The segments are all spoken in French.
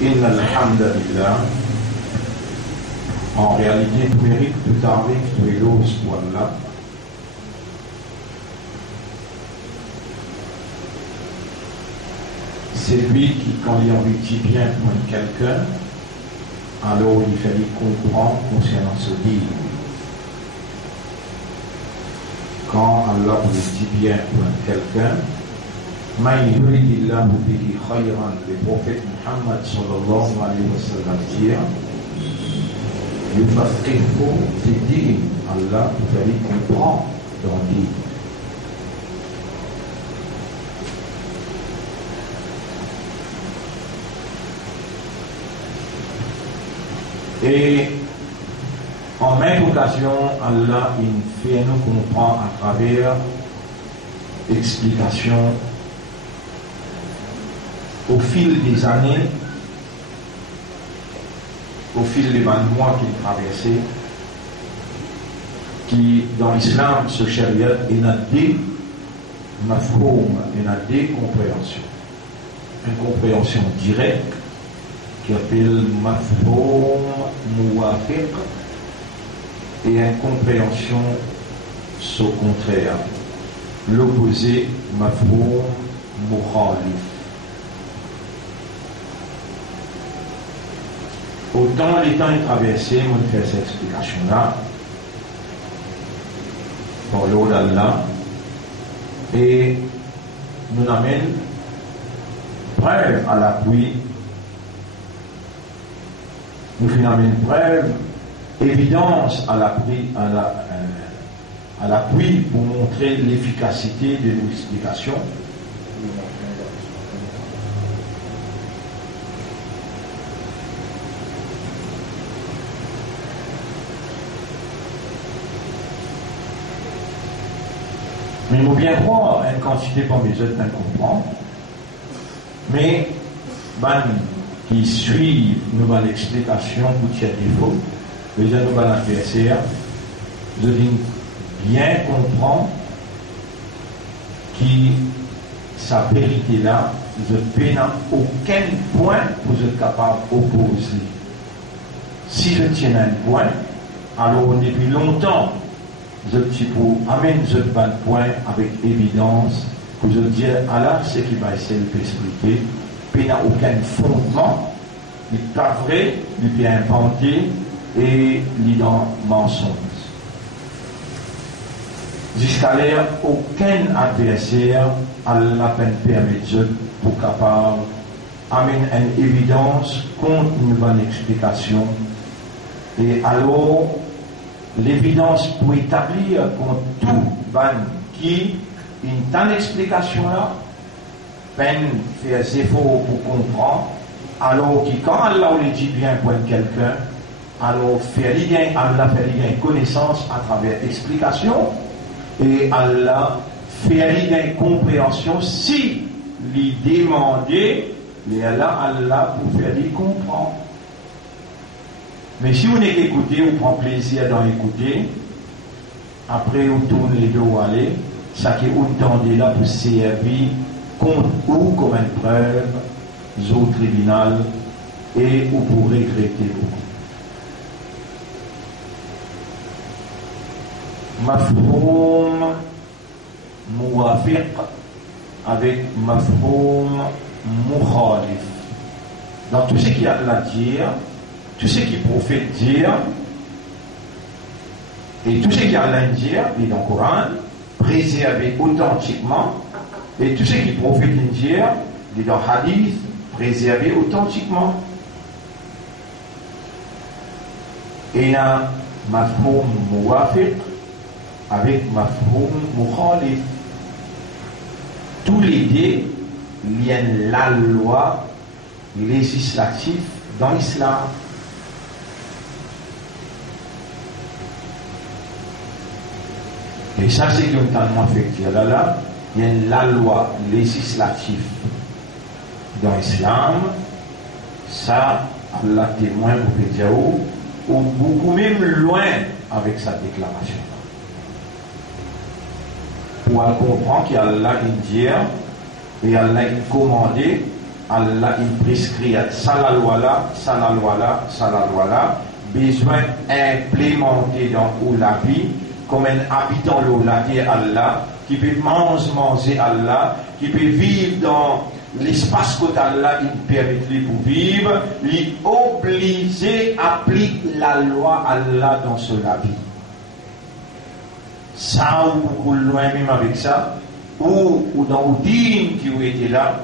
Inna alhamdulillah, en réalité, tout mérite, tout arrive, tout est l'eau, ce point-là. C'est lui qui, quand il a envie de bien pour quelqu'un, alors il fallait comprendre concernant ce livre. Quand Allah vous dit bien pour quelqu'un, Man yuridillahu bihi khayran, le prophète Muhammad sallallahu alayhi wa sallam dit, yufaqihu fi din, Allah vous fallait comprendre dans le livre. Et en même occasion, Allah il fait nous comprendre à travers explications au fil des années, au fil des mois qu'il traversait, qui dans l'islam, ce charia, il y a des mafhoum, il y a des compréhensions. Une compréhension directe qui appelle mafhoum muwafiq et une compréhension au contraire, l'opposé mafhoum mukhalif. Autant les temps est traversé, on fait cette explication-là pour l'eau d'Allah et nous amène preuve à l'appui, nous amène preuve, évidence à l'appui pour montrer l'efficacité de nos explications. Mais il faut bien croire une quantité pour mes autres de comprendre. Mais, qui suivent nous l'explication pour tirer défaut, les gens nous l'adversaire, je dis bien comprendre qui sa vérité là, je ne peux aucun point pour être capable d'opposer. Si je tiens un point, alors depuis longtemps, je peux amener ce point avec évidence que je dis Allah, ce qui va essayer de expliquer, il n'y a aucun fondement, il n'est pas vrai, il est inventé et il est dans mensonge. Jusqu'à l'heure, aucun adversaire a la peine permis pour capable d'amener une évidence contre une bonne explication. Et alors, l'évidence pour établir contre tout ban qui une telle explication là peine faire efforts pour comprendre alors que quand Allah le dit bien pour quelqu'un alors faire Allah fait gain connaissance à travers explication et Allah fait compréhension si lui demander mais Allah pour faire lui comprendre. Mais si vous n'écoutez, vous prenez plaisir d'en écouter, après vous tournez les deux ou allez, ça qui vous tendez là pour servir contre ou comme une preuve au tribunal et vous pourrez regretter beaucoup. Mafhoum muwafiq avec mafhoum mukhalif. Dans tout ce qu'il y a à dire, tout ce qui prophète dire, et tout ce qui Allah dire, et dans le Coran, préservé authentiquement, et tout ce qui prophète dire, et dans le Hadith, préservé authentiquement. Et il y a mafhoum muwafiq avec mafhoum mukhalif. Tous les deux liennent la loi législative dans l'islam. Et ça, c'est totalement effectué. Là, il y a la loi législative dans l'islam. Ça, Allah témoin, vous pouvez dire, ou beaucoup même loin avec sa déclaration. Pour comprendre qu'Allah dit et Allah commandé Allah il prescrit ça la loi là, ça la loi là, ça la loi là, besoin implémenter dans la vie comme un habitant là qui est Allah, qui peut manger Allah, qui peut vivre dans l'espace que Allah il permet pour vivre, il obligé à appliquer la loi Allah dans la vie. Ça ou beaucoup loin même avec ça, ou dans le dîme qui était là,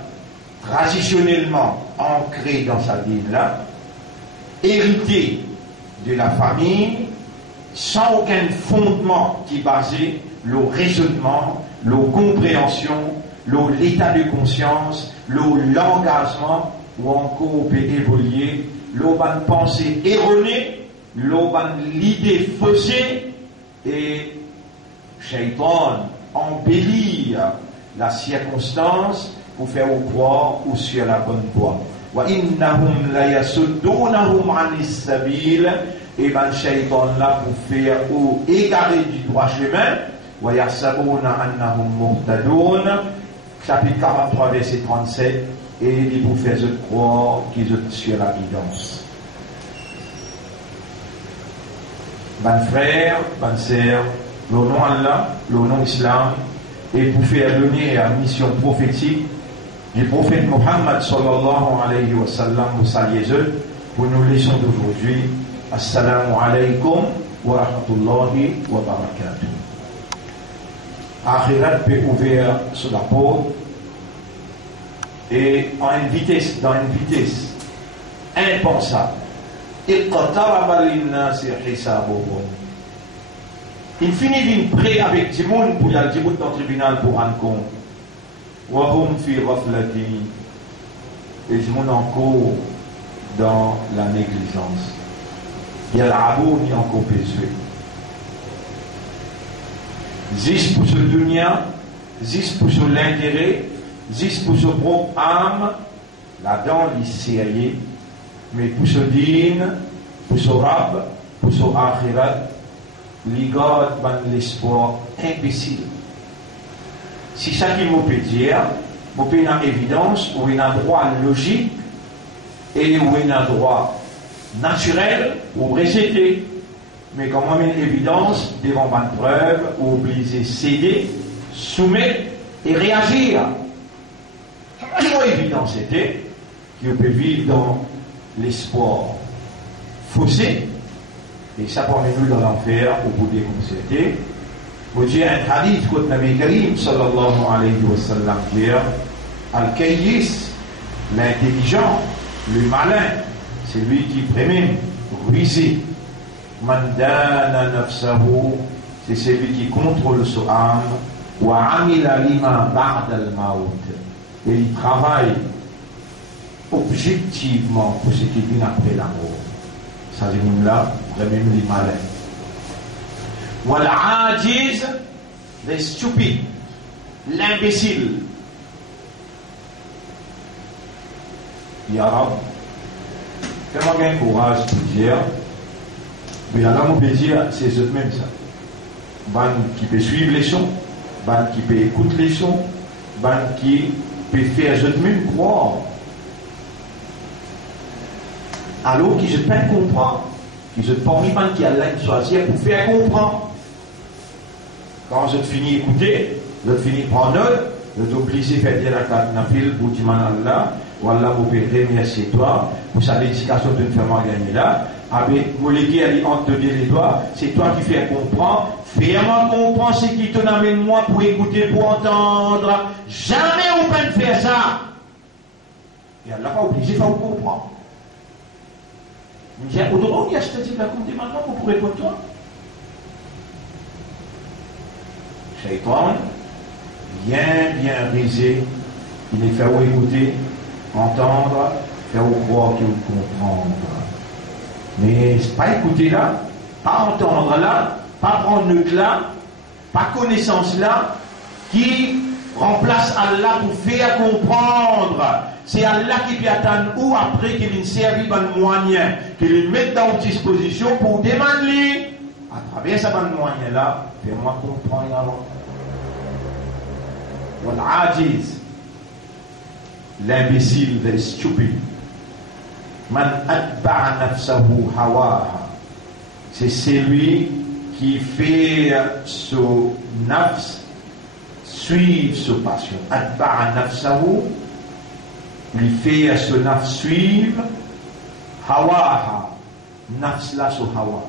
traditionnellement ancré dans sa dîme là, hérité de la famille, sans aucun fondement qui basait le raisonnement, la compréhension, l'état de conscience, l'engagement, ou encore peut évoluer, l'auban pensée erronée, l'auban l'idée faussée, et Shaitan embellit la circonstance pour faire croire ou sur la bonne voie. Wa innahum la yasuddunahum anis sabil, et ben Shaitan là pour faire ou égarer du droit chemin. Wa yahsabuna annahum muhtadun, chapitre 43 verset 37, et il vous fait croire qu'ils sont sur la guidance. Ben frère, ben sœur, le nom Allah, le nom Islam, et pour faire donner la mission prophétique du prophète Mohammed sallallahu alayhi wa sallam, vous saluez pour nous leçons d'aujourd'hui. Assalamu alaykum wa rahmatullahi wa barakatuh. Akhirat peut ouvrir sur la porte et dans une vitesse impensable. Iqtaraba linnasi hisabuhum. Il finit d'une prêt avec du monde pour y aller dans le tribunal pour rendre compte. Wahum fi ghaflatin. Et du monde encore dans la négligence. Il y a l'abou ni encore péché. 10 pour ce dunya, 10 pour ce l'intérêt, 10 pour ce propre âme, là-dedans, il est sérieux. Mais pour ce din, pour ce rab, pour ce akhirat, il garde l'espoir imbécile. Si ça qui vous peut dire, vous pouvez en évidence, ou un droit logique, et ou un droit naturel, ou rejeté. Mais quand on met une évidence, devant une preuve, ou obligé céder, soumettre et réagir. La évidence était qu'on peut vivre dans l'espoir faussé, et ça pour nous dans l'enfer au bout des concertés. Vous dites un hadith que Nabi Karim sallallahu alayhi wa sallam dit Al-Kayyis, l'intelligent, le malin, c'est lui qui prémine, rusé. Mandana nafsahu, c'est celui qui contrôle son âme. Wa amila lima ba'da al-maut, et il travaille objectivement pour ce qui vient après la mort. Ça dit là, vraiment les malins. Wal ajiz, les stupides, l'imbécile. Ya Rab, fais-moi un courage pour dire, mais là, on peut dire, c'est eux-mêmes ça. Ban qui peut suivre les sons, ban qui peut écouter les sons, ban qui peut faire eux-mêmes croire. Alors qu'ils ne peuvent pas comprendre, qu'ils ne peuvent pas qui a choisir pour faire comprendre. Quand je finis d'écouter, je finis de prendre note, je suis obligé de faire dire la carte nafil pour dire Allah, ou Allah vous peut remercier toi pour sa dédication d'une femme gagnée là. Avec vous les qui entre les doigts, c'est toi qui fais comprendre. Fais-moi comprendre ce qui te amène moi pour écouter, pour entendre. Jamais on peut faire ça. Et Allah pas obligé de faire comprendre. Il dit, au-delà, il y a ce type de compte maintenant pour pourrait pour toi. Shaitan, bien risé, il est fait écouter, entendre, faire croire qu'il comprendre. Mais pas écouter là, pas entendre là, pas prendre note là, pas connaissance là, qui remplace Allah pour faire comprendre. C'est Allah qui peut attendre ou après qu'il ait servi un moyen, qu'il mette dans disposition pour demander. À travers ce moyen là, fais-moi comprendre alors. Wal ajiz. l'imbécile, the stupid. Man atba'a nafsahu hawaha. C'est celui qui fait son nafs suivre sa passion. Atba'a nafsahu, lui fait son nafs suivre hawaha. Nafs la so hawa.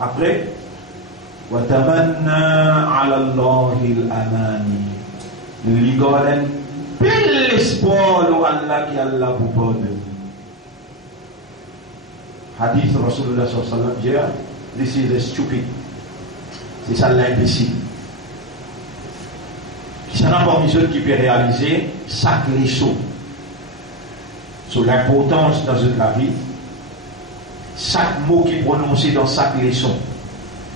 Après, watamanna ala Allahi al-amani. Lui garde bel espoir de Allah qui Allah vous pardonne. Hadith Rasulullah sallallahu alayhi wa sallam, this is a stupid. C'est ça l'imbécile. Qui n'a pas besoin qui peut réaliser chaque leçon sur l'importance dans la vie. Chaque mot qui est prononcé dans chaque leçon.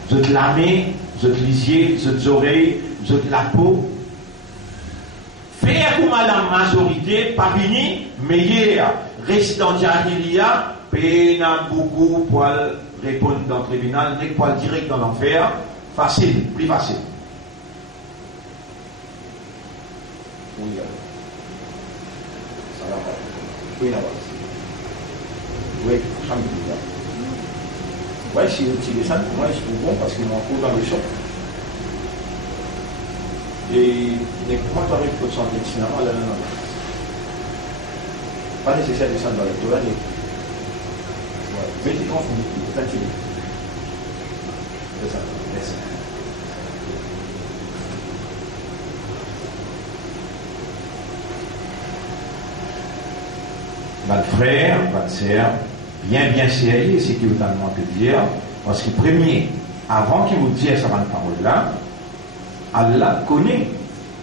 Vous êtes la main, vous êtes lisier, vous êtes oreilles, vous êtes la peau. Faire comme la majorité, pas fini, meilleur. Reste dans Jahiliya, peine beaucoup pour répondre dans le tribunal, n'est pas direct dans l'enfer. Facile, plus facile. Oui, ça va pas. Oui, là-bas. Oui, alhamdulillah. Ouais, si vous tirez ça, pour moi, je trouve bon parce qu'il m'en faut dans le champ. Et quand tu arrives pour santé de cinéma, là, non. Pas nécessaire de descendre dans le tour, allez. Ouais, mais tu confonds, c'est ça, merci. Votre frère, votre sœur, bien sérieux, c'est ce qu'il vous a demandé de dire, parce que premier, avant qu'il vous dise cette parole-là, Allah connaît,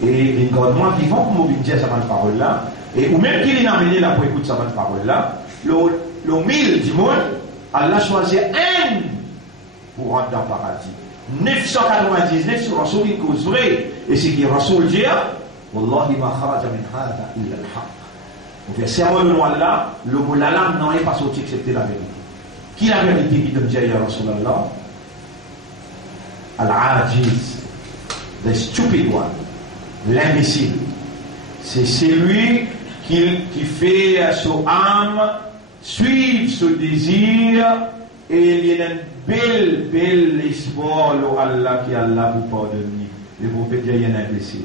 et il garde moi vivant pour vous dire cette parole-là, et ou même qu'il est amené là pour écouter cette parole-là, le mille du monde, Allah choisit un pour rentrer dans le paradis. 999 sur Rasoul, il cause vrai, et c'est qui Rasoul dit, Wallahi ma kharaja min hada illa al-haq. Donc, le serment de Allah, le mot la lame n'en est pas sorti excepté la vérité. Qui la vérité qui donne Jaya Rasulallah? Al-Ajiz, the stupid one, l'imbécile. C'est celui qui fait son âme suivre ce désir et il y a un bel espoir de Allah qui Allah vous pardonne. Et vous pouvez dire il y a un imbécile.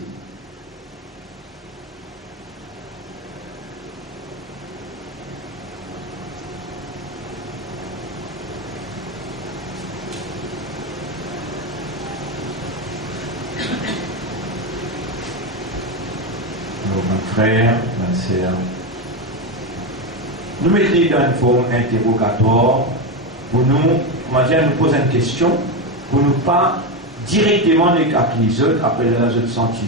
Frères, ma sœur, nous mettons dans une forme interrogatoire pour nous, nous poser une question, pour nous pas directement les les autres, après les autres sentis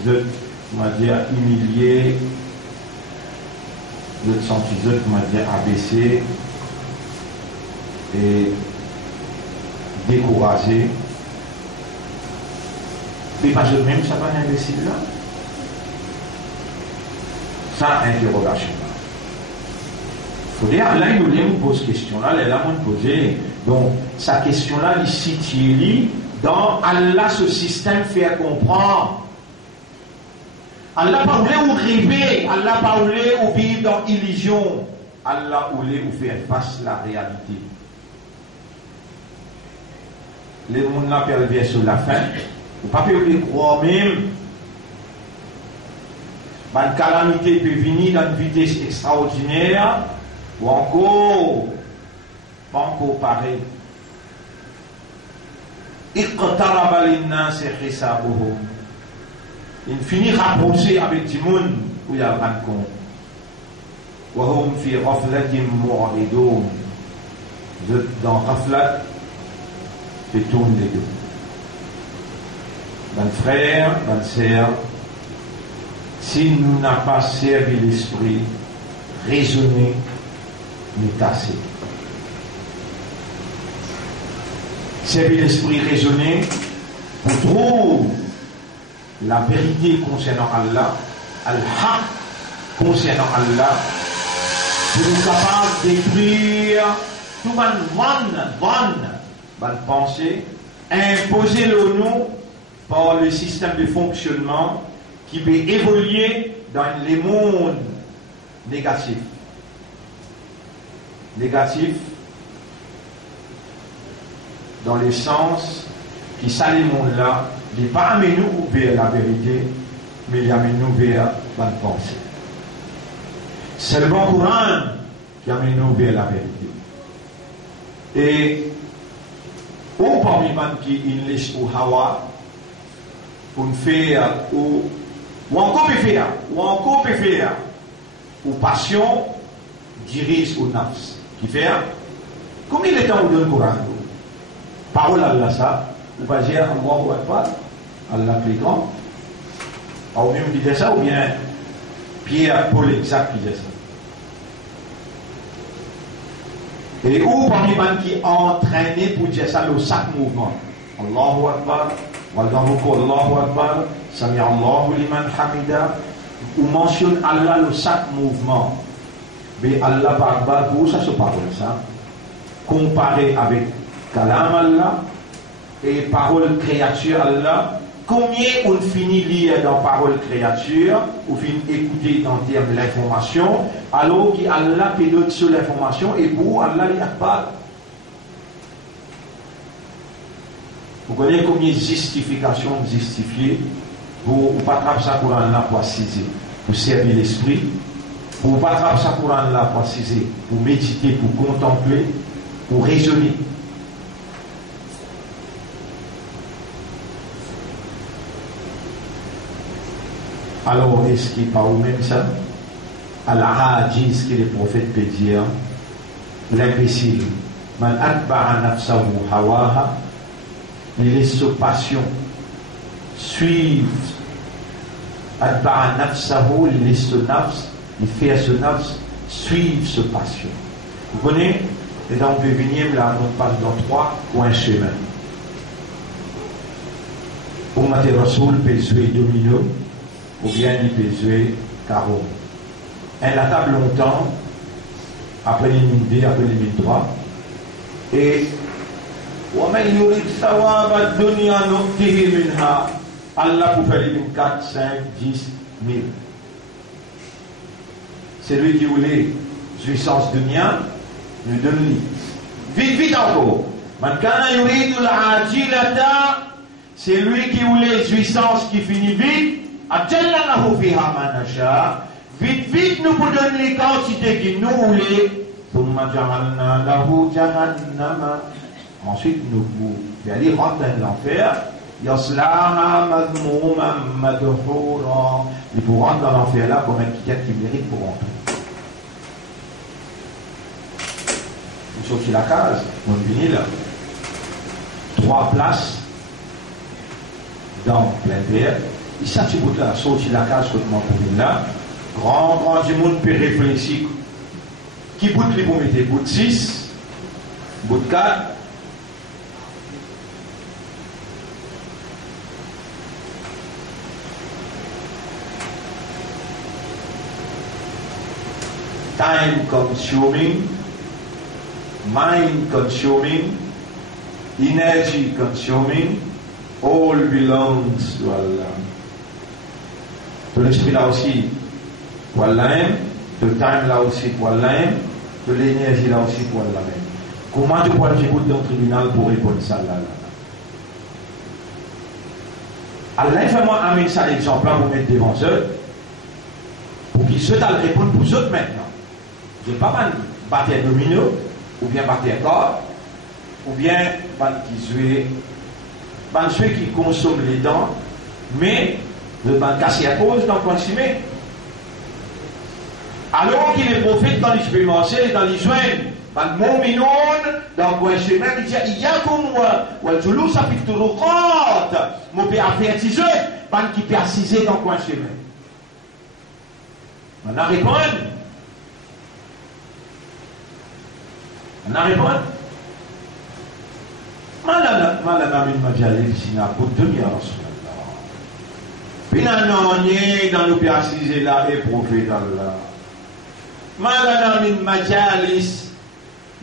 humiliés, les autres sentis abaissés et découragés. Mais pas eux-mêmes, ça va un imbécile là. Ça, interrogation. Il faut dire, là, il nous pose question là, là, on poser. Donc, sa question-là, il situe dans Allah, ce système fait comprendre. Allah pas voulu ou rêver, Allah pas voulu ou vivre dans illusion. Allah voulu ou faire face à la réalité. Les gens là pervers sur la fin, ou pas peut croire même. Une calamité peut venir dans une vitesse extraordinaire, ou encore, pas encore pareil. Il finit rapproché avec du monde où il y a un compte. وهم في غفلة معرضون. Vous êtes dans Ghaflat, et tourne les deux. Mon frère, ma sœur, si nous n'avons pas servi l'esprit, raisonné, nous tasser. Servir l'esprit raisonné pour trouver la vérité concernant Allah, al-haq concernant Allah, pour nous capables d'écrire tout bonne pensée, imposer le nous par le système de fonctionnement qui peut évoluer dans les mondes négatifs. Négatifs dans le sens qui ça les mondes là, il n'est pas amené nous vers la vérité, mais il amène nous vers la pensée. C'est le bon Coran qui amène nous vers la vérité. Et ou parmi les qui inlèchent au hawa, pour faire ou encore peut faire ou passion dirige au nafs qui fait combien de temps on donne le Coran parole Allah ça ou va dire Allahu Akbar Allah plus grand ou même qui dit ça ou bien Pierre Paul exact qui dit ça et ou parmi les qui entraîné pour dire ça le chaque mouvement Allahu Akbar Allahu Akbar Sami Allahu liman hamida ou mentionne Allah le chaque mouvement mais Allah Akbar pour ça se parle ça comparé avec Kalam Allah et parole créature Allah combien on finit lire dans parole créature ou finit écouter en termes de l'information alors qu'Allah fait d'autres sur l'information et pour Allah il Akbar. Vous connaissez combien de justifications justifiées pour ne pas attraper ça pour Allah pour assiser, pour servir l'esprit, pour ne pas attraper ça pour Allah pour assiser, pour méditer, pour contempler, pour raisonner. Alors, est-ce qu'il parle même ça? Allah dit ce que les prophètes peuvent dire, l'imbécile, man atba'a nafsahu hawaha, il laisse sa passion suivre, atba'a nafsahu, il laisse sa nafs, il fait à ce nafs suivre sa passion. Vous connaissez? Et dans le venir là, on passe dans 3 coins chemin. Ummat Rasoul peut jouer domino, ou bien il peut jouer carreau. Elle a table longtemps, après les mines 2, après les mines 3, et وَمَنْ يُرِدْ ثَوَابَ الدُّنْيَا نُؤْتِهِ مِنْهَا Allah pour faire les mines 4, 5, 10 000. C'est lui qui voulait jouissance dunya, nous donne-lui. Vite, vite encore. Man kana yuridu al-ajilata, c'est lui qui voulait jouissance qui finit vite. Ajallahu fiha ma nasha. Vite, vite, nous vous donnons les quantités qui nous voulons. Thumma ja'alna lahu jahannama. Ensuite, nous vous allez rentrer dans l'enfer. Yaslaha madhmuma madhura. Il faut rentrer dans l'enfer là comme un qui mérite pour rentrer. Sur la case, on finit là. 3 places dans plein terre. Et ça, tu bout là, sorti la case, comment pour venir là. Grand du monde peut réfléchir. Qui bout les pour mettre bout 6, bout 4. Time consuming. Mind consuming, energy consuming, all belongs to Allah. Tout l'esprit là aussi pour Allah, tout le time là aussi pour Allah, toute l'énergie là aussi pour Allah. Comment tu peux écouter dans le tribunal pour répondre ça là? Allah fait-moi amener ça l'exemple là pour mettre devant eux, pour qu'ils se répondent pour eux maintenant. Je n'ai pas mal battu un domino. Ou bien battre un corps, ou bien ceux qui consomment les dents, mais le ban casser à cause d'en consommer. Alors qu'il est prophète dans les supermarchés et dans les joints, ban mouminoun, dans le chemin, il dit il y a comme moi, ou le joulou, ça fait tout le compte, mon père a fait un tissu, ban qui peut assiser dans le chemin. On a répondu. On a répondu. Malana min majalis sina kuntum ya Rasulullah. Pinanonye dans le pays assisé là et prophète Allah. Malana min majalis,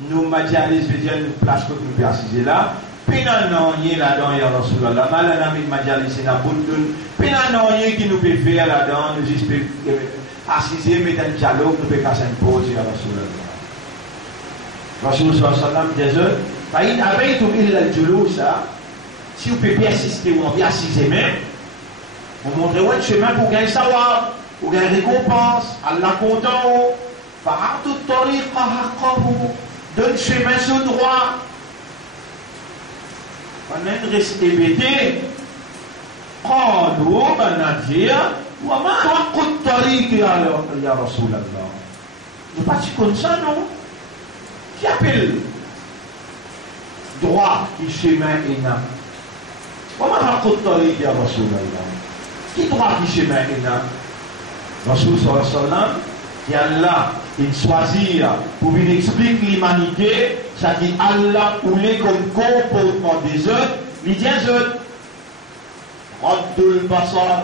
nous majalis veut dire une place que nous pays assisé là. Pénan n'y là-dedans, ya Rasulallah. Malanami majalis na bundun. Pénan n'y qui nous peut faire là-dedans, nous espérons assiser, mettre un dialogue, nous peut casser une pause, ya Rasulallah. Rasulullah sallam disait, فإن أبيتم إلا الجلوس, si vous pouvez persister ou on peut assiser même, on montre un chemin pour gagner savoir, pour gagner récompense, Allah content, فأعطوا الطريق حقه, donne chemin sur droit. On est resté bêté. قالوا بنادية وما حق الطريق يا رسول الله. Nous pas comme ça non. Qui appelle droit qui chemin ina. وما حق الطريق يا رسول الله. Qui droit qui chemin ina. Rasul sallallahu alayhi wa sallam qui Allah il choisit pour venir expliquer l'humanité, ça dit Allah ou les comme comportement des autres, il dit aux autres, Raddul Basar,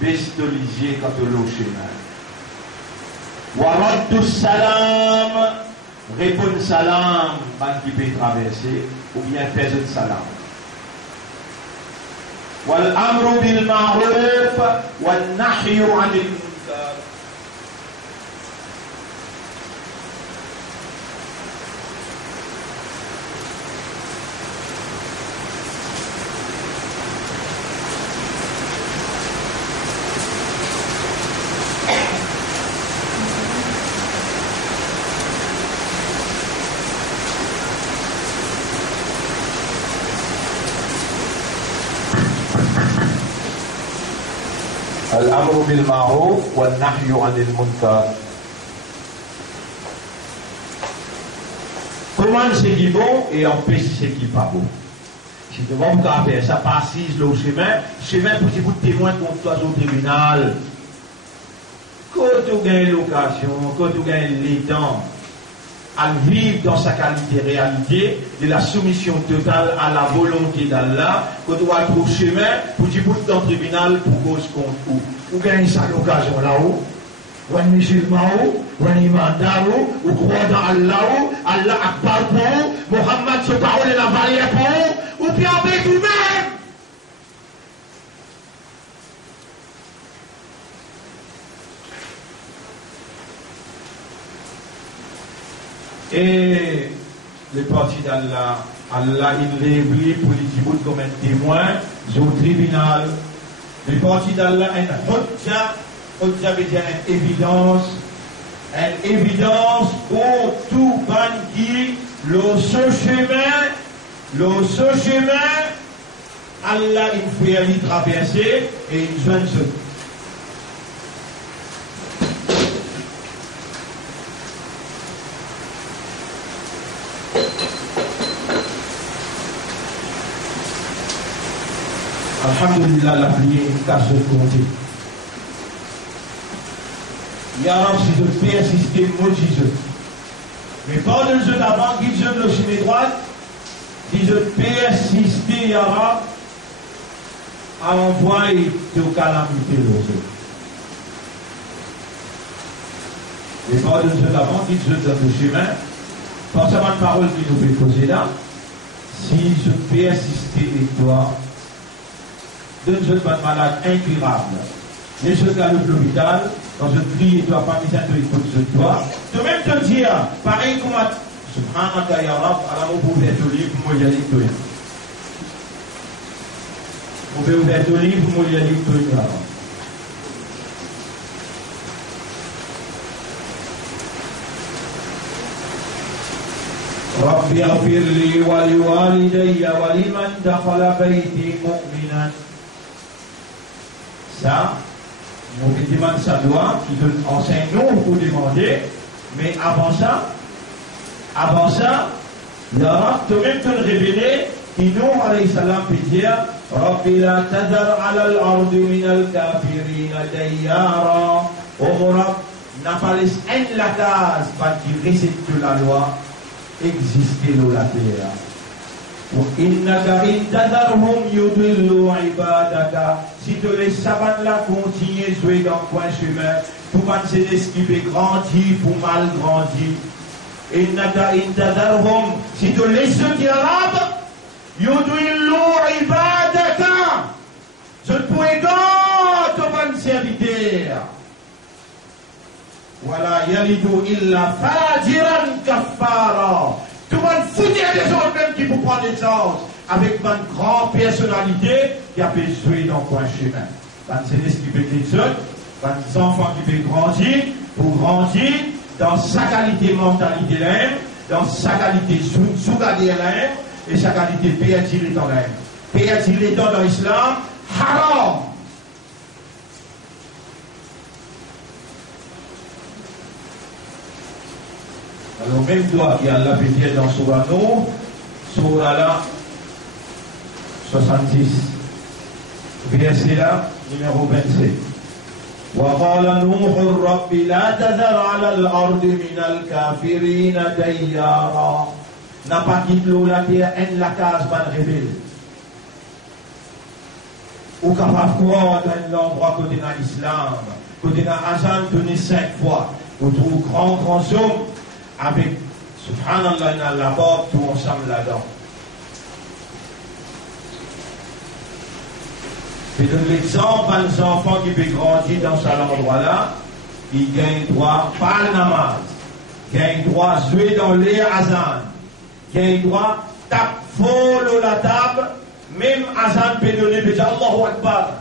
baisse de lisier quand tu l'eau chemin. Wa Raddul Salam, répondre salam, quand qui peut traverser, ou bien faire un salam. Wal amru bil ma'ruf, wal nahyu anil munkar. الأمر بالمعروف والنهي عن المنكر. Comment ce qui est bon et empêche ce qui n'est pas bon. Si tu vas faire ça, passise le chemin pour que vous témoin contre toi au tribunal. Quand tu gagnes l'occasion, quand tu gagnes les temps, à vivre dans sa qualité réalité de la soumission totale à la volonté d'Allah, quand tu vas trouver chemin pour que tu dans le tribunal pour cause contre vous. Vous gagnez ça l'occasion là-haut, ou un musulman, ou un imandar, ou croit dans Allah, Allah Akbar pour vous, Mohammed se parole et la valère pour vous, ou bien avec vous-même. Et les partis d'Allah, Allah il les oublie pour les djibouts comme un témoin au tribunal. Les partis d'Allah, hujja veut dire une évidence pour tout ban qui le seul chemin, Allah il fait aller traverser et il joint ce. Alhamdulillah, la prière est casse de côté. Ya Rab, si je fais assister, moi je dis. Mais pas de jeu d'avant, qui je le chemin droit, si je fais assister, Ya Rab, à envoyer de calamité aux autres. Mais pas de jeu d'avant, qui je donne le chemin, par sa parole qui nous fait poser là, si je fais assister et toi, d'un jeune malade incurable. Les jeunes à l'hôpital, dans un cri, et toi, parmi ça, tu écoutes ce toi. De même te dire, pareil comme à Subhanaka ya Rab, alors vous pouvez être libre, moi y aller tout. Vous pouvez être libre, moi y aller tout. رب اغفر لي ولوالدي ولمن دخل بيتي مؤمنا. Ça, on demande sa loi qui donne enseigne nous pour demander, mais avant ça, ya Rab, toi-même te le révéler, qui nous, alayhi salam, peut dire, Rabbi la tadar ala al-ardi min al-kafirina dayyara. Oh Rab, n'a pas laissé la case, pas qui récite la loi, exister dans la terre. إنك إن تذرهم يضلوا عبادك. Si tu les sabanes là continuer à jouer dans le coin chemin, pour penser d'esquiver grandir pour mal grandir. إنك إن تذرهم, si tu les ceux qui arabes, Yudillu ibadaka. Je pourrais quand ton serviteur. Voilà, yalidu illa fajiran kafara. Tout le monde foutait des autres même qui vous prend naissance avec une grande personnalité qui a fait jouer dans le coin chemin. C'est ce qui fait des autres, des enfants qui veulent grandir, pour grandir dans sa qualité mentalité là, dans sa qualité sougadier là, et sa qualité péatil dans là. Péatil dans l'islam, haram. Alors même toi qui a la pétière dans Surah Nour, Surah là, 66, verset là, numéro 27. وقال نوح رب لا تذر على الأرض من الكافرين ديارا. N'a pas quitté l'eau la terre en la case pas de rebelle. Ou capable de croire dans l'endroit côté dans l'islam, côté dans Azan donné 5 fois, vous trouvez grands hommes avec subhanallah la porte tout ensemble là-dedans. Je donne l'exemple à nos enfants qui peuvent grandir dans cet endroit-là, ils gagnent droit par le namaz, gagnent droit jouer dans les azan, gagnent droit tape follow la table, même azan peut donner déjà Allahu Akbar.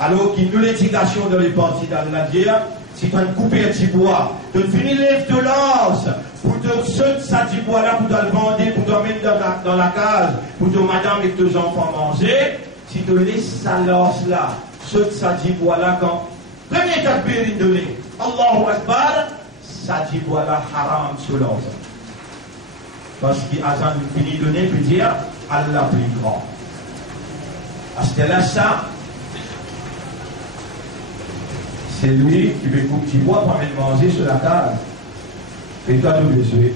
Alors qu'il nous l'éducation dans les parties d'Al-Nadia, si tu as coupé un petit bois, tu finis l'œuf de l'os, pour te sauter ça petit bois là, pour te le vendre, pour te mettre dans la case, pour te madame et tes enfants manger. Si tu laisses ça là, saute ça dit voilà quand premier takbir donné, Allahu Akbar, ça dit voilà haram sur l'os. Parce qu'il a fini donné peut dire Allah plus grand. Parce que là ça, c'est lui qui veut couper petit bois pour mettre manger sur la table. Et toi tu veux jouer.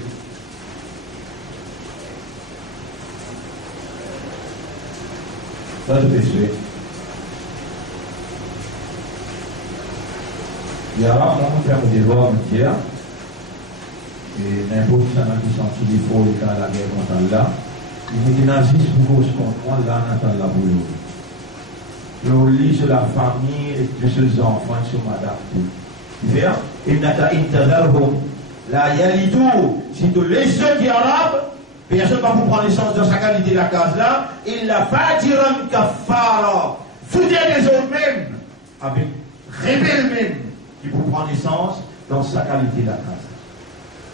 Ça, je vais jouer. Il y a là, on fait un débat, me dire, et n'importe qui sont sous les faux, les cas de la guerre contre Allah, il me dit, nazis, pour cause contre moi, là, on attend la boulot. Le lit sur la famille, et sur les enfants, sur madame. Il n'a pas intervalle, la yalidou, si tu les yeux qui arabes, personne ne va vous prendre naissance dans sa qualité de la case là. Il l'a fatiran kafara. Foutez les autres même. Avec rebelle même. Qui vous prend naissance dans sa qualité de la case.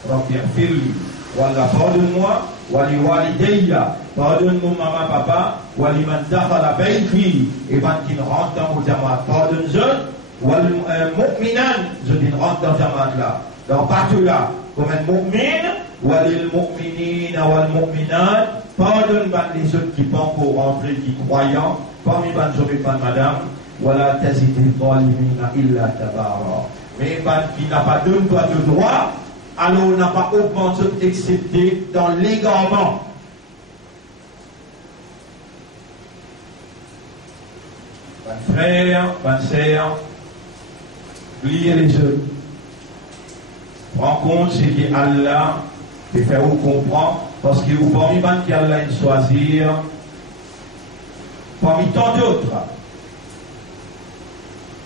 Rabbi firli. Wallah, pardonne-moi. Wali walidayya. Pardonne-moi maman, papa. Wali man dakhala bayti. Et man qui rentre dans mon jamaat. Pardonne-je. Wal mu'minan. Je dis rentre dans jamaat là. Dans partout là. Comme un mu'min. Walil mu'minina wal mu'minat, pardonne les autres qui pas encore rentrés, qui croyants, parmi les hommes et madame, wala tazidil zalimina illa tabara. Mais qui n'a pas donné toi de droit, alors on n'a pas augmenté excepté dans l'égarement. Mon frère, ma sœur, oubliez les autres. Prends compte ce que Allah et faire vous comprendre, parce que vous parmi les qui Allah choisir, parmi tant d'autres,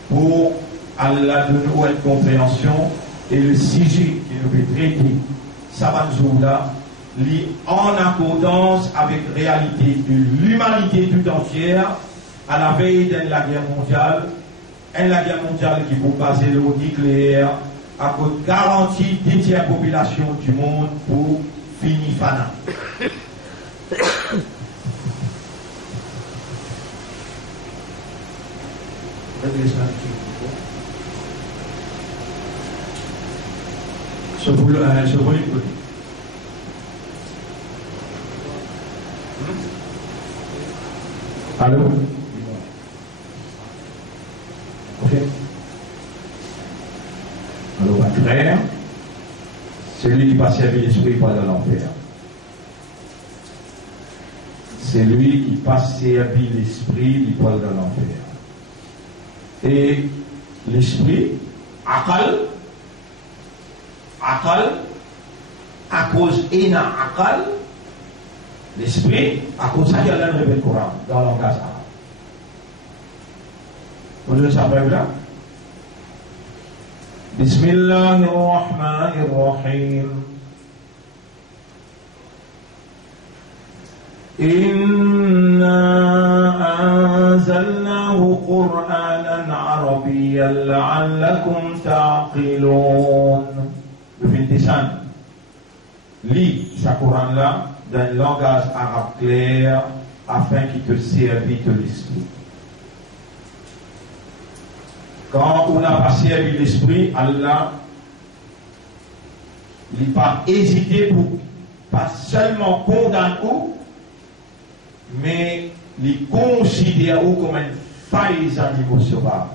pour Allah donner une compréhension et le sujet qui nous fait traiter, ça va nous là, en accordance avec la réalité de l'humanité tout entière, à la veille de la guerre mondiale, qui vous baser le nucléaire, à cause garantie des tiers population du monde pour finir fana. Allô? Ok. Alors, votre frère, celui qui va servir l'esprit pas dans l'enfer. C'est lui qui passe servir l'esprit, il parle dans l'enfer. Et l'esprit, akal, à cause ena akal, l'esprit, à cause de ça, il y a le Coran dans le langage arabe. Vous ne savez pas là? Bismillahirrahmanirrahim. Inna anzalnahu Qur'anan Arabiyyan la'allakum ta'qilun. Le 25. Lis ce Coran-là d'un langage arabe clair afin qu'il te servite l'esprit. Quand on n'a pas servi l'esprit, Allah n'a pas hésité pour pas seulement condamner, mais les considérer comme une faille animaux sauvages.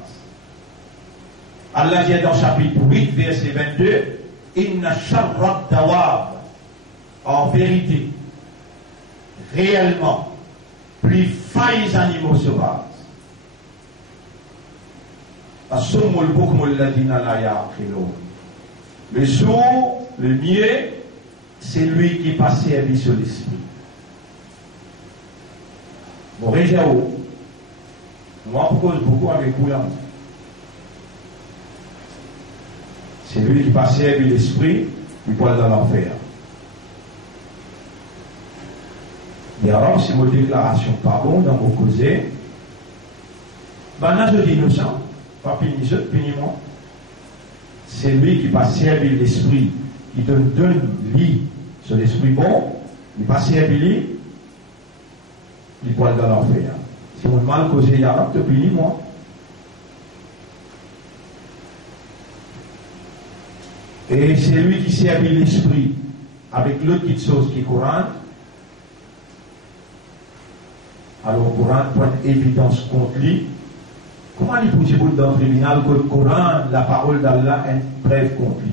Allah dit dans chapitre 8, verset 22, Inna sharrat dawab, en vérité, réellement, plus failles animaux sauvages. Le sourd, le niais, c'est lui qui passe servi sur l'esprit. Bon, réserve, moi, je cause beaucoup avec vous là. C'est lui qui passe servi l'esprit, il peut aller dans l'enfer. Et alors, si vos déclarations pas bonnes dans vos causés, ben là, je dis innocent. Pas puniment. C'est lui qui va servir l'esprit, qui te donne lui sur l'esprit bon, il va servir lui, il peut aller dans l'enfer. Si mon mal causé, il y a te punir moi. Et c'est lui qui servit l'esprit avec l'autre petite chose qui est Coran. Alors le Coran prend évidence contre lui. Comment il est possible dans le tribunal que le Coran, la parole d'Allah, est une preuve contre lui?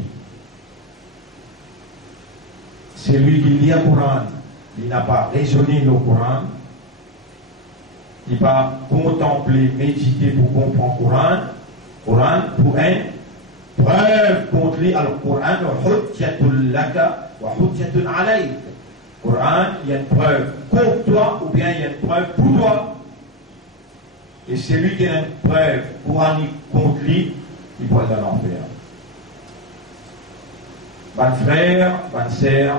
C'est lui qui lit le Coran, il n'a pas raisonné le Coran, il n'a pas contemplé, médité pour comprendre le Coran pour une preuve contre lui. Alors le Coran, hujjatun laka wa hujjatun alayk. Le Coran, il y a une preuve contre toi ou bien il y a une preuve pour toi. Et celui qui a une preuve pour aller contre lui, il va dans l'enfer. Mon frère, ma sœur,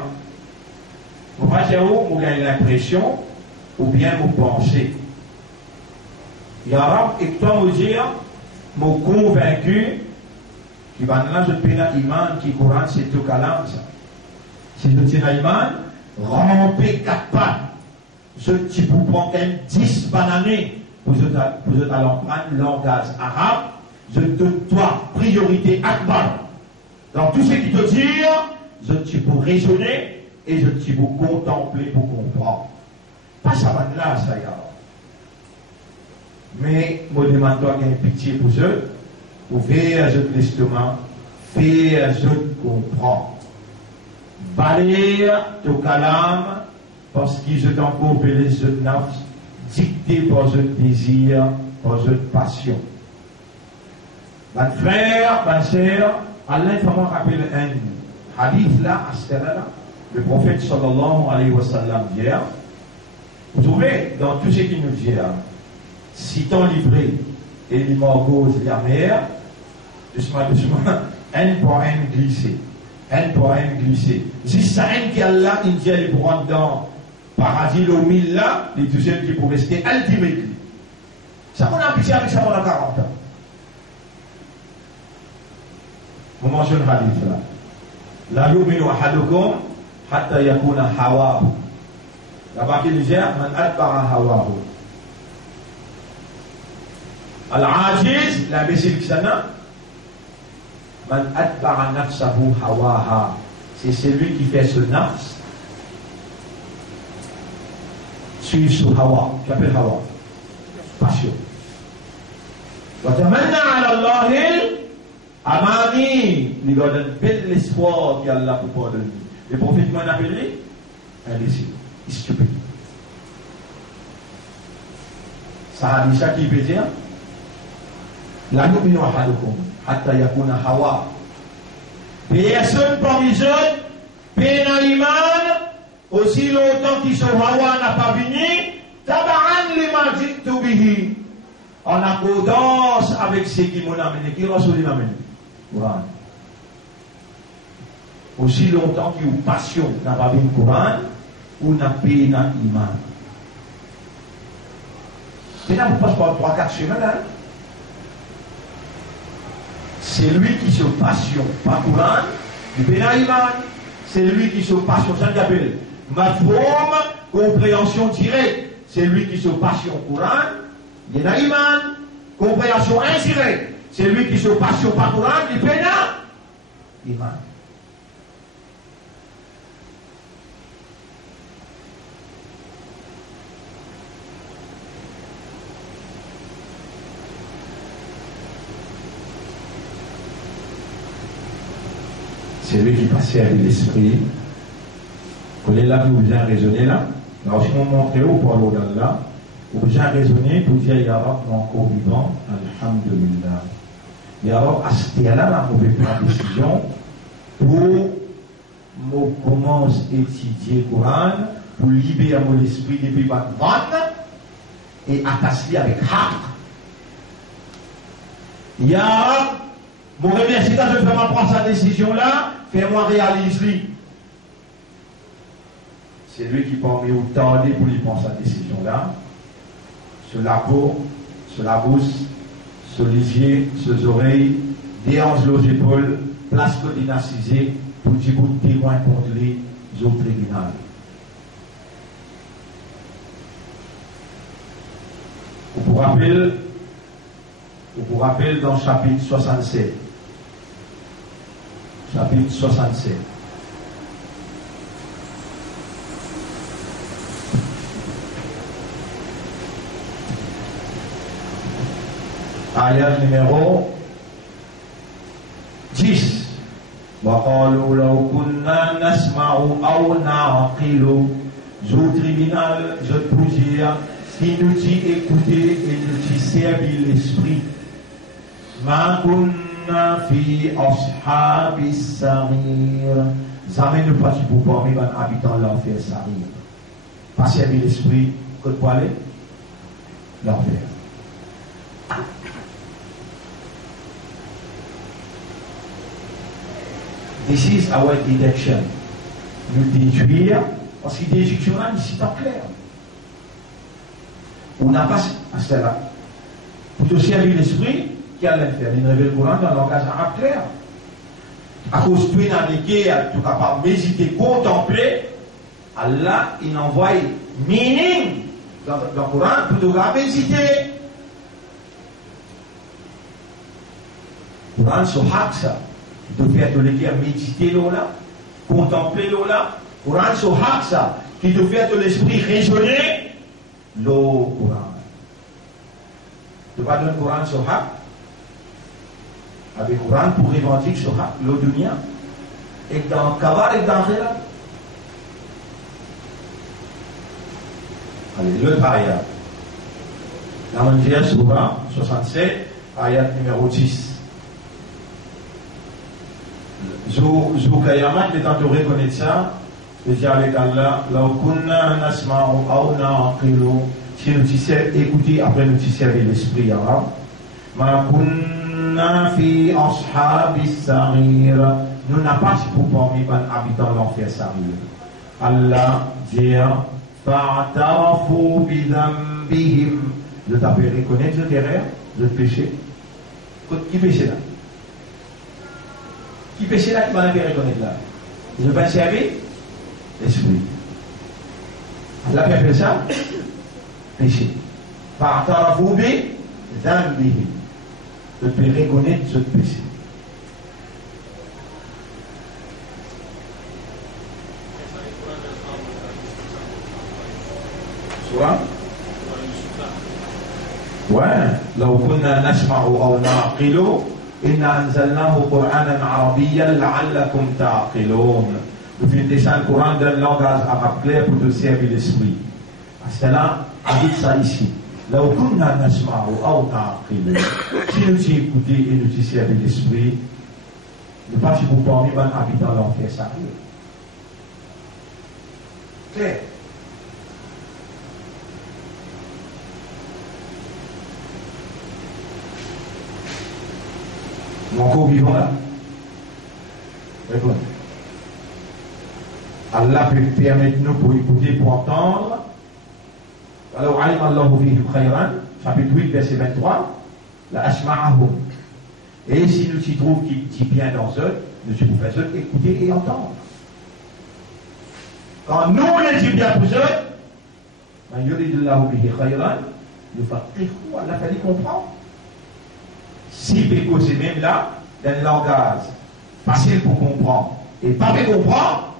vous avez l'impression ou bien vous pensez. Il y a un et toi vous dire, vous convaincu qui va là, je paie l'iman qui courant, c'est tout calam ça. Si je tiens l'iman, rampez 4 pattes. Je vous prends 10 bananes. Vous êtes à l'empreinte langage arabe, je te dois priorité akbar. Dans tout ce qui te dit, je te pour raisonner et je te pour contempler pour comprendre. Pas ça va là, ça y est. Mais, je me demande toi qu'il y a pitié pour eux, pour faire je l'estomac, faire je comprends. Balayer ton calame, parce qu'ils sont encore les jeux de nafs, dicté par un désir, par une passion. Mon frère, ma sœur, Allah m'a rappelé un hadith là, à ce là, le prophète sallallahu alayhi wa sallam dit, vous trouvez dans tout ce qui nous dit, citant livré et les morgos et la mer, doucement, un pour un glissé. Un pour un glissé. Si ça un qui a là, il dit, il prend dans paradis le mille là, les deuxièmes qui pour rester ultimate. Ça on a pitié avec ça, on a 40 ans. Vous mentionnez le hadith là. La yuminu ahadukum hatta yakuna hawahu. Là-bas qui dit, man adbara hawahu. Al-ajiz, la baissière qui s'en a, man adbara nafsahu hawaha. C'est celui qui fait ce nafs. Suivre sur Hawa, j'appelle Hawa. Passion. وَتَمَنَّى عَلَى اللَّهِ Amani, il donne un bel espoir qu'Allah peut pardonner. Le prophète m'a appelé imbécile, stupide. Ça a dit ça qui veut dire la nu'minu ahadukum hatta yakuna hawa. Personne parmi eux, pénal iman, Aussi longtemps qu'il se hawa n'a pas fini, taba'an lima jitu bihi. En accordance avec ce qui m'ont amené, qui Rasoul l'a amené. Coran. Aussi longtemps qu'il y a une passion n'a pas vu le Coran, ou n'a pas eu l'iman. C'est là, vous passez par 3-4 semaines, hein? C'est lui qui se passionne par le Coran, il peut pas l'iman. C'est lui qui se passionne, ça s'appelle mafhum, compréhension directe. C'est lui qui se passionne au Coran, il y a l'iman. Compréhension indirecte. C'est lui qui se passionne par le Coran, il peut pas l'iman. C'est lui qui passait avec l'esprit. Vous est là, vous bien raisonner là. Alors, si on montre où pour aller là, vous bien raisonner pour dire, il y a encore vivant, alhamdulillah. Et alors, à ce là, on peut prendre une décision pour qu'on commence à étudier le Coran, pour libérer mon esprit depuis votre vente et attacher avec haq. Il y a mon remercie quand je fais ma prendre cette décision-là, fais-moi réaliser. C'est lui qui prend autant pour lui prendre cette décision-là. Sur la peau, sur la bouche, sur les yeux, sur les oreilles, déhanche aux épaules, place côté assisé pour dire que témoin contre les autres tribunaux. Vous rappelez dans le chapitre 67. Chapitre 67. Ayat numéro 10. وقالوا لو كنا نسمع أو نعقل. Je tribunal, je peux dire, si nous t'y écouter et nous t'y servir l'esprit. Ma kunna fi ashabi sarir. Jamais ne pas pour parmi les habitants de l'enfer sarir. Pas servir l'esprit, que pour aller l'enfer. This is our deduction. Nous déduire, parce que déduction là, ici, pas clair. On n'a pas à ce là. Pour te servir l'esprit, qui a l'enfer. Il révèle le Coran dans le langage arabe clair. À cause de la guerre, tu es capable de méditer, contempler, Allah, il envoie meaning dans le Coran pour te méditer. Le Coran, c'est ça. De faire de l'équipe méditer là, contempler là, Coran c'est ça, qui te fait de l'esprit raisonner le Coran. Tu vas donner le Coran sur haq, avec le Coran pour revendiquer sur haq, le dunya, et dans Kabar et dans Khira. Allez, le ayat. La Manjia Surah 67, ayat numéro 10. Zou Kayamat est entouré de ça, et dit avec Allah, si nous disons écouter, après nous disons avec l'esprit arabe, nous n'avons pas pour parmi les habitants de l'enfer sarir. Allah dit, je t'appelle reconnaître le terrain, le péché. Qui péché là? Qui péché là, qui va l'enfer reconnaître là? Je vais servir l'esprit. Allah appelle ça péché. Par tarafoubé, zambihi. Je peux reconnaître ce péché. Surah? Ouais. لو كنا نسمع أو نعقل إنا أنزلناه قرآنا عربيا لعلكم تعقلون. Nous faisons descendre le Coran d'un langage arabe clair pour te servir l'esprit. Parce que là, on dit ça ici. لو كنا نسمع أو نعقل. Si nous t'y écouter et nous t'y servir l'esprit, nous pas si vous parmi les habitants l'enfer sérieux. Clair. Nous encore vivons là. Répondez. Allah peut permettre nous pour écouter, pour entendre. Alors, alim Allahu fihi khayran, chapitre 8, verset 23, la asma'ahum. Et si nous y trouvons qui dit bien dans eux, nous pouvons faire eux écouter et entendre. Quand nous les dit bien pour eux, man yuridillahu bihi khayran, nous faqihu, Allah fait comprendre. Si Péco c'est même là, dans le langage facile pour comprendre, et pas pour comprendre,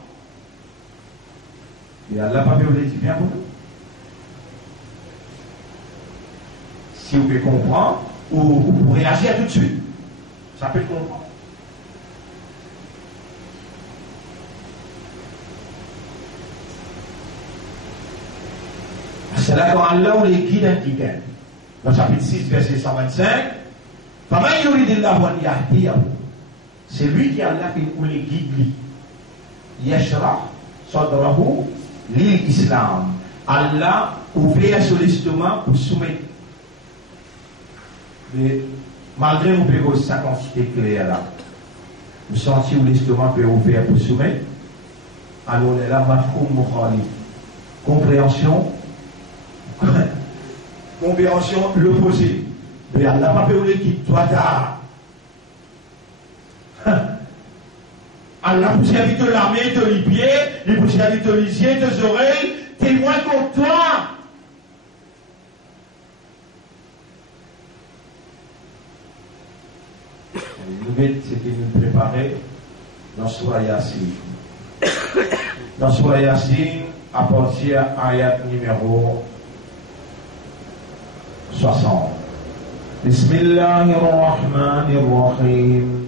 et Allah pas veut dire bien pour nous. Si vous pouvez comprendre, ou vous pouvez réagir tout de suite. Ça peut comprendre. C'est là quand Allah les guide un petit peu. Dans le chapitre 6, verset 125, c'est lui qui Allah qui les guide. Yashra sadrahu l'islam. Allah ouvert sur l'estomac pour soumettre. Mais malgré vous pouvez ça constituer clair là, vous sentez où l'estomac peut ouvert pour soumettre, alors on est là, mafkoum mukhali. Compréhension, compréhension l'opposé. Mais Allah pas fait qui toi t'as. Allah pour servir de l'armée, de les pieds, il pour servir de les yeux, des oreilles, témoin contre toi. Nouvelle, c'est qu'il nous préparait dans Sourate Yasin. Dans Sourate Yasin, à partir de l'ayat numéro 60. Bismillahirrahmanirrahim.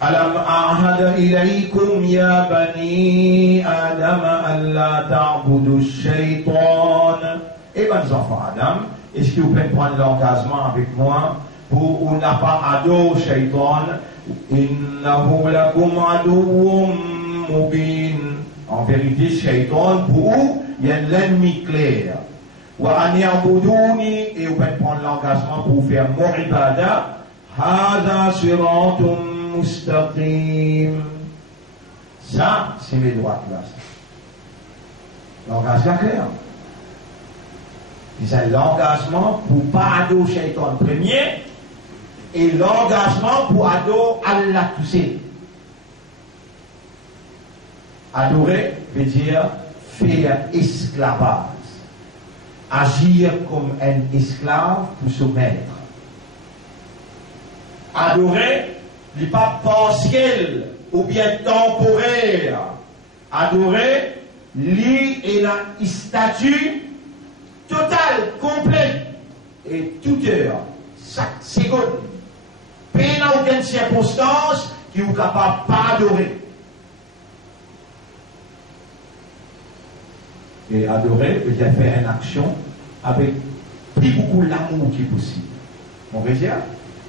Alam ahada ilaykum ya bani Adam alla ta'budu shaytan. Eh bien, les enfants Adam, est-ce que vous pouvez prendre l'engagement avec moi pour on n'a pas ado shaytan? Innahu lakum aduwwum mubin. En vérité, shaytan, pour vous, il y a l'ennemi clair. Wa an ya'buduni, et vous pouvez prendre l'engagement pour faire mon ibada. Hada siratum mustaqim. Ça, c'est mes droits là. L'engagement clair. C'est l'engagement pour pas ado shaytan premier et l'engagement pour ado Allah tout seul. Adorer veut dire faire esclavage. Agir comme un esclave pour se mettre. Adorer n'est pas partiel ou bien temporaire. Adorer, lui, est un statut total, complet, et toute heure, chaque seconde, pas dans aucune circonstance qui vous capable de pas adorer. Et adorer veut dire faire une action avec plus beaucoup l'amour qui est possible. On veut dire,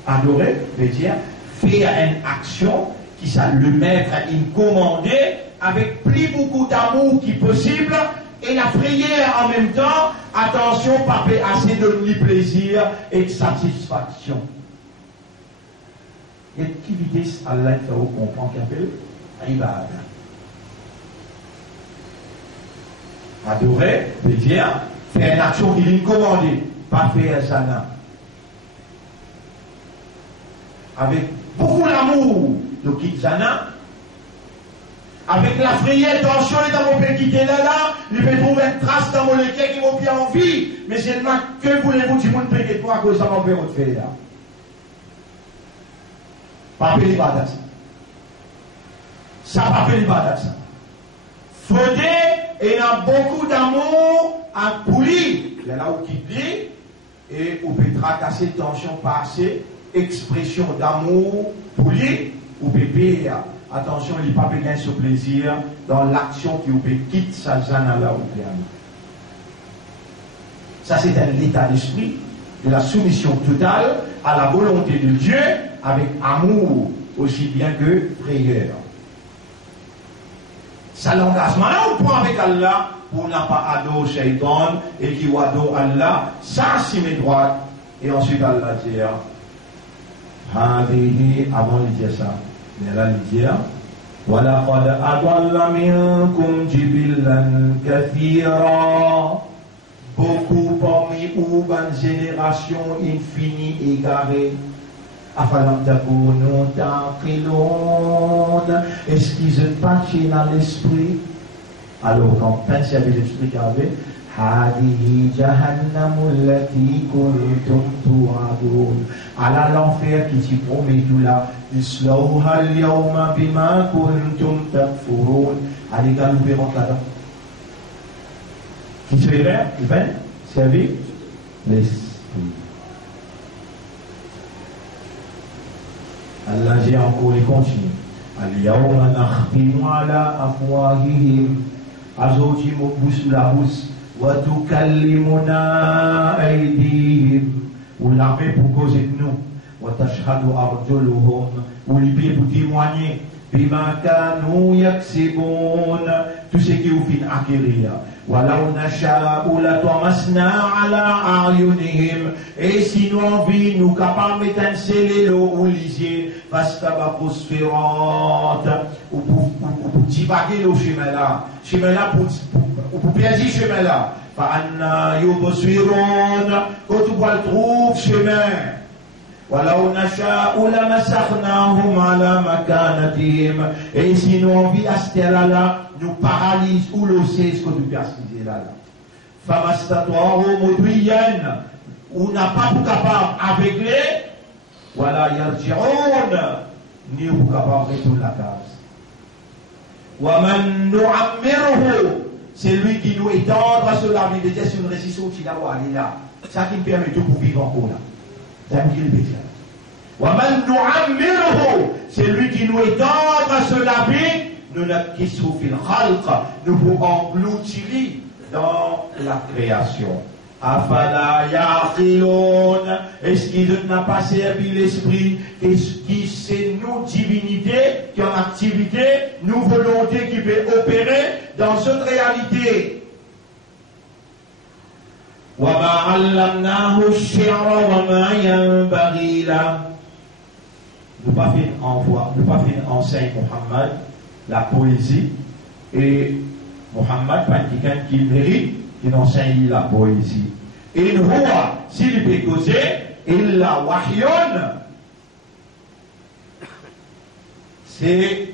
adorer veut dire faire une action qui ça le maître a commandé avec plus beaucoup d'amour qui est possible et la prière en même temps, attention, pas assez de plaisir et de satisfaction. Et qui vitesse Allah fait comprendre qu'il appelle Ibad. Adorer veut dire faire une action qu'il est commandée, pas faire zana. Avec beaucoup d'amour, de quitte zana. Avec la prière, attention, et dans mon pays qui est là, il peut trouver une trace dans mon lequel qui vont bien en vie. Mais c'est là que voulez-vous, du monde payer toi à cause de mon père de faire là. Pas payer l'ibada ça. Ça pas payer l'ibada ça. Faudrait, et il a beaucoup d'amour à poulir. Il y a là où qui dit, et on peut tracasser tension passée, expression d'amour, poulir, ou peut payer. Attention, il n'y a pas bien ce plaisir dans l'action qui vous quitte sa zana là au piano. Ça, c'est un état d'esprit de la soumission totale à la volonté de Dieu avec amour aussi bien que prière. Ça l'engagement là, on prend avec Allah pour n'a pas ado shaitan et qui ado Allah, ça c'est mes droits. Et ensuite Allah dit, avant de dire ça, mais là il dit, وَلَقَدْ أَضَلَّ مِنْكُمْ جِبِلًّا كَثِيرًا. Beaucoup parmi vous, une génération infinie égarée. أَفَلَمْ تَكُونُوا تَعْقِلُونَ. Est-ce qu'ils n'ont pas dans l'esprit? Alors, quand on pense à l'esprit qu'avait, هَذِهِ جَهَنَّمُ الَّتِي كُنْتُمْ تُوعَدُونَ. Allah l'enfer qui s'y promet tout là. اصلوها اليوم بما كنتم تكفرون. Allez, gars, nous verrons là-dedans. Qui se révèle, il vient servir l'esprit. Allah dit encore, il continue. اليوم نختم على أفواههم. Aujourd'hui, mon bouche sous la bouche. وتكلمنا أيديهم. Ou l'armée pour causer de nous. وتشهد أرجلهم والبيت pour témoigner بما كانوا يكسبون tout ce qui vous fait acquérir ولو نشاء لطمسنا على أعينهم et si nous envie nous capables d'étinceler l'eau ou lisier فاستبقوا الصراط ou pour divaguer le chemin là pour perdre le chemin là فأنا يبصرون quand tu vois le trouve chemin ولو نشاء لمسخناهم على مكانتهم et si nous envie à ce terrain-là nous paralyse ou le sait ce que nous persuadons là فما استطاعوا مضيا ou n'a pas pour capable aveugler ولا يرجعون ni pour capable retourner la case ومن نعمره c'est lui qui nous étendre sur la vie de Dieu sur une résistance qui là-bas aller là ça qui me permet de pour vivre encore là. C'est lui qui nous étendre sur la vie, nous pouvons engloutir dans la création. Afala yaqilun. Est-ce qu'il n'a pas servi l'esprit qui c'est nous divinité, qui en activité, nous volonté qui peut opérer dans cette réalité? وما علمناه الشعر وما ينبغي له. Nous pas fait enseigne Muhammad la poésie et Muhammad pas quelqu'un qui mérite qu'il enseigne la poésie. In huwa s'il peut causer illa wahyun, c'est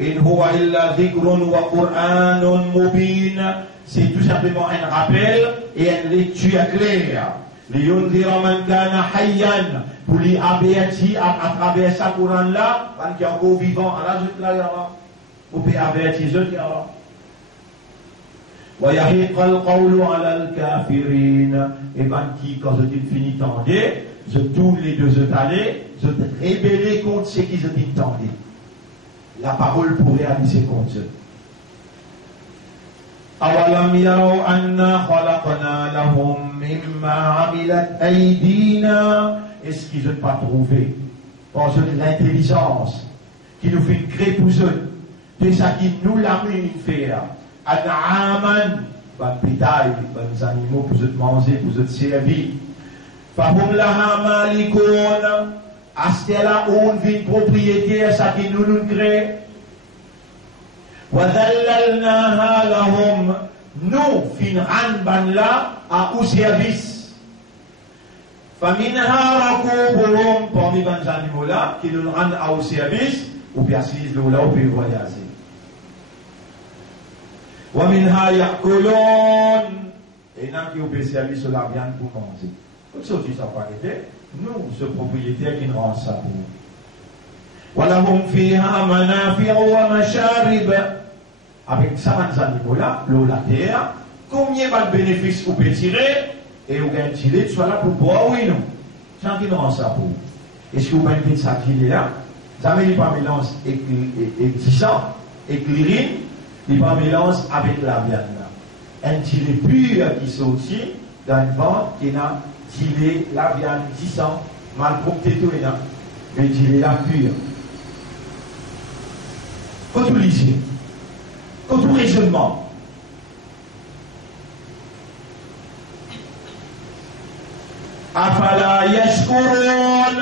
in huwa illa dhikrun wa qur'anun mubin. C'est tout simplement un rappel et une lecture claire. لينذر من كان حيا pour les avertir à travers ce Coran-là, qui est encore vivant, à l'âge de là, pour avertir ceux qui sont ويحق القول على الكافرين. Et ben qui, quand je finis tendez, je tourne les deux étalés, je rébeller contre ce qui se dit tendez. La parole pour réaliser contre eux. أولم يروا أنا خلقنا لهم مما عملت أيدينا. Est-ce qu'ils n'ont pas trouvé par l'intelligence qui nous fait créer pour eux de ça qui nous l'a mis faire an'aman, ben bétail, ben animaux pour eux manger, pour eux servir. Fahum laha malikun. Astela on vit propriétaire ça qui nous crée. وَذَلَّلْنَاهَا لَهُمْ. Nous, fin'an ban là, à au service. فَمِنْهَا رَكُوبُهُمْ. Parmi les animaux là, qui nous rendent au service, ou bien si nous là, on peut voyager. وَمِنْهَا يَأْكُلُونَ. Et non qui au service sur la viande pour manger. Comme ça, tu ne sais pas arrêter. Nous, ce propriétaire qui nous rend ça pour nous. وَلَهُمْ فِيهَا مَنَافِعُ وَمَشَارِبَ. Avec ça, les animaux-là, l'eau, la terre, combien de bénéfices vous pouvez tirer et vous pouvez tirer, soit là pour boire, oui, non. Sans qu'il nous rend ça pour. Est-ce que vous pouvez dire ça qu'il est là? Jamais il n'y a pas mélange éclairant, éclairine, il n'y a pas mélange avec la viande là. Un tiré pur qui sortit dans une vente qui a tiré la viande 10 ans, mal propre tout et là, mais tiré la pure. Quand vous lisez, quand raisonnement. Afala yashkurun.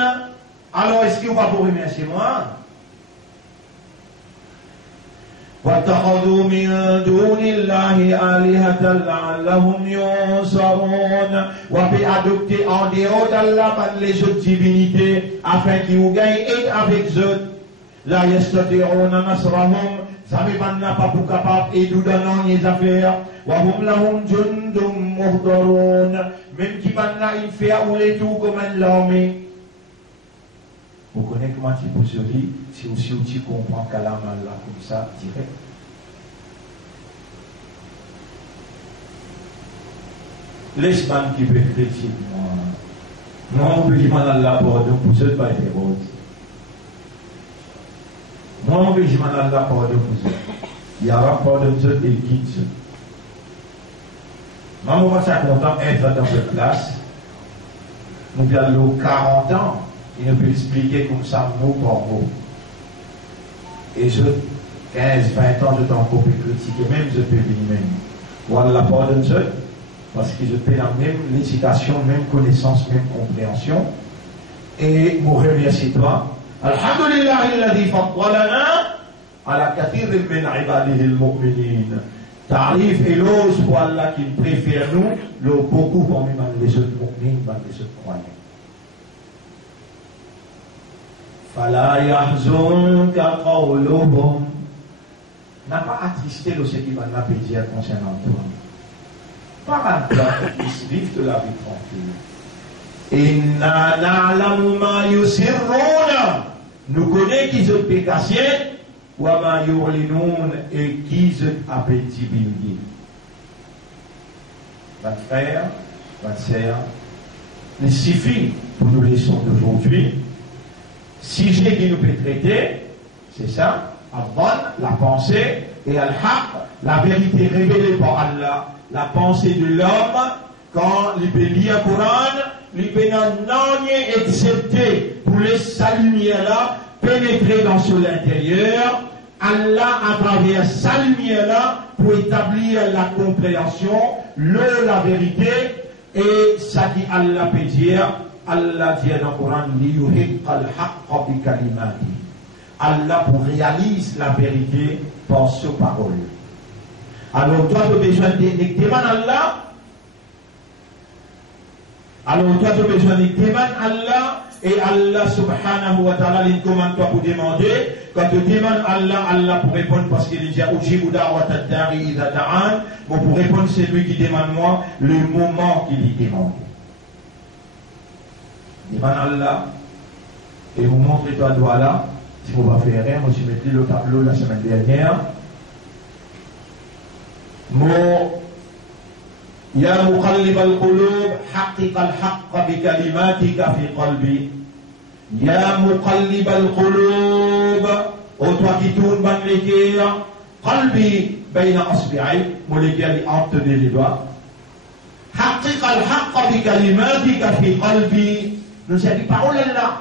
Alors, est-ce que vous va vous remercier moi? واتخذوا من دون الله آلهة لعلهم ينصرون. وفي adopter en dehors d'Allah par les autres divinités afin qu'ils vous gagnent aide avec eux. La yastati'una nasrahum. Ça ne va pas pour capable et nous donnons les affaires. Wa hum lahum jundum muhdarun. Même qui va il fait ou les tout comme l'armée. Vous connaissez comment tu peux se dire si aussi tu comprends Kalam Allah comme ça direct. L'Espagne qui peut être chrétien, moi on peut dire Allah pardon pour ceux qui ne sont pas roses. Moi on peut dire Allah pardon pour ceux. Il y a un pardon pour ceux et guide ceux. Moi on va être content d'être dans cette classe. Nous avons 40 ans. Il nous peut expliquer comme ça, mot par mot. Et je, 15, 20 ans, je t'ai encore pu critiquer, même je peux dire même. Voilà, pardonne je, parce que je peux la même législation, même connaissance, même compréhension. Et vous remercie toi. Alhamdulillah, alladhi faddalana ala kathir min ibadihi al-mu'minin. Tarif et l'ose pour Allah qui préfère nous, le beaucoup parmi les autres mu'mins, les autres croyants. Fala yahzunka qawluhum. N'a pas attristé le ce qui va nous dire concernant toi. Par exemple, ils vivent de la vie tranquille. Inna na'lamu ma yusirruna. Nous connaissons qu'ils ont pécassé, wa ma yurlinun et qu'ils ont appétit. Votre frère, votre sœur, il suffit pour nous leçons d'aujourd'hui. Si j'ai qui nous peut traiter, c'est ça, Allah, la pensée, et Al-Haq, la vérité révélée par Allah, la pensée de l'homme, quand il peut lire le Coran, il peut non accepter pour laisser sa lumière-là pénétrer dans son intérieur, Allah, à travers sa lumière-là, pour établir la compréhension, la vérité, et ça qui Allah peut dire, Allah dit dans le Coran, Allah pour réaliser la vérité par ses paroles. Alors toi tu as besoin de demander Allah. Alors toi tu as besoin de demander Allah. Et Allah subhanahu wa ta'ala il commande toi pour demander. Quand tu demandes Allah, Allah pour répondre parce qu'il dit Ujibu da'wata ad-da'i idha da'an. Bon pour répondre c'est lui qui demande moi le moment qu'il y demande. Demande Allah et vous montrez toi doigt là. Si vous ne faire rien, moi je mettrai le tableau la semaine dernière. Ya muqallib al-qulub, haqqiq al-haqq bi kalimatika fi qalbi. Ya muqallib al-qulub, ô toi qui tourne ban les cœurs, qalbi bayna asbi'i, mon les cœurs entre les doigts. Haqqiq al-haqq bi kalimatika fi qalbi. Nous avons dit parole là.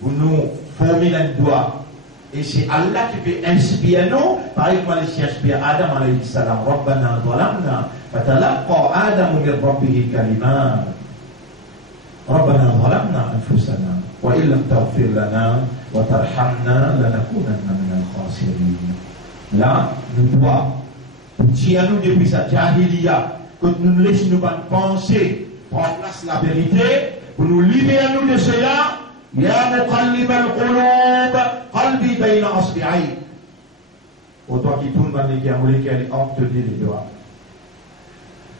Vous nous formez un doigt. Et c'est Allah qui peut inspirer nous. Par exemple, il inspire Adam alayhi salam. Rabbana zalamna. Fatalaqa Adam min rabbih kalimat. Rabbana zalamna anfusana. Wa illam taghfir lana. Wa tarhamna. Lanakunanna min al-khasirin. Là, nous doit. Tiens-nous depuis sa jahiliya. Que nous ne laissons pas penser. Prendre place la vérité. Pour nous libérer nous de cela. Ya muqallib al-qulub, qalbi bayna asbi'i. Ô toi qui tourne dans les cœurs, entre les doigts.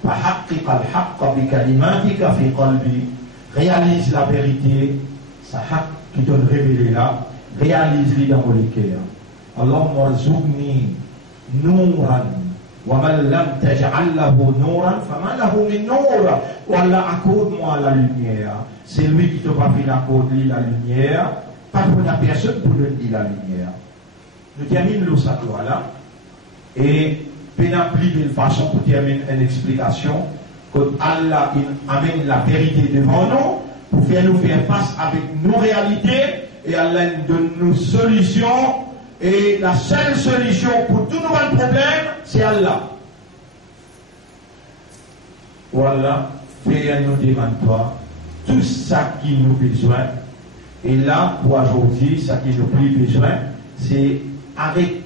Fahaqqiq al-haqq bi kalimatika fi qalbi. Réalise la vérité, sa haqq qui te révélé là, réalise-les dans les cœurs. Allahumma rzuqni nuran. وَمَنْ لَمْ تَجْعَلْ لَهُ نُورًا فَمَا لَهُ مِنْ نُورٍ. Allah accorde-moi la lumière. C'est lui qui te va faire accorder la lumière. Pas pour la personne pour lui dire la lumière. Nous terminons le savoir là. Et pénapli d'une façon pour terminer une explication. Que Allah amène la vérité devant nous. Pour faire nous faire face avec nos réalités. Et Allah donne nous solutions. Et la seule solution pour tous nos problèmes, c'est Allah. Voilà, fais-nous demande-toi tout ça qui nous besoin. Et là, pour aujourd'hui, ça qui nous plus besoin, c'est arrête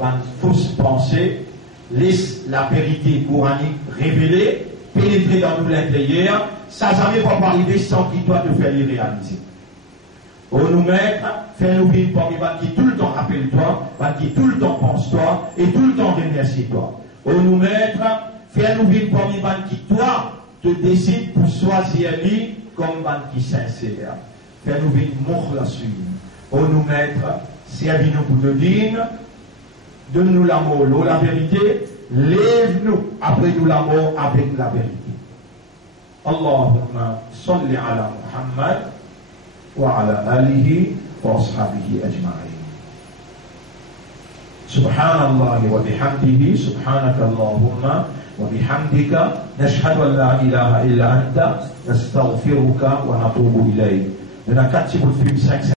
une fausse pensée, laisse la vérité coranique révélée, pénétrer dans nous l'intérieur, ça jamais va pas arriver sans qu'il doit te faire les réaliser. Au nous mettre, fais-nous vivre parmi qui tout le temps rappelle-toi, qui tout le temps pense-toi, et tout le temps remercie-toi. Au nous mettre, fais-nous vivre parmi qui toi te décide pour choisir lui comme qui sincère. Fais-nous vivre mokhlassin. Au nous mettre, servis-nous pour te dire, donne-nous la mort, la vérité, lève-nous après nous la mort avec la vérité. Allahumma salli ala Muhammad wa ala alihi wa ashabihi ajma'in. Subhanallah wa bihamdihi, subhanaka Allahumma wa bihamdika, nashhadu an la ilaha illa anta, nastaghfiruka wa natubu ilayk. De la 4 film 5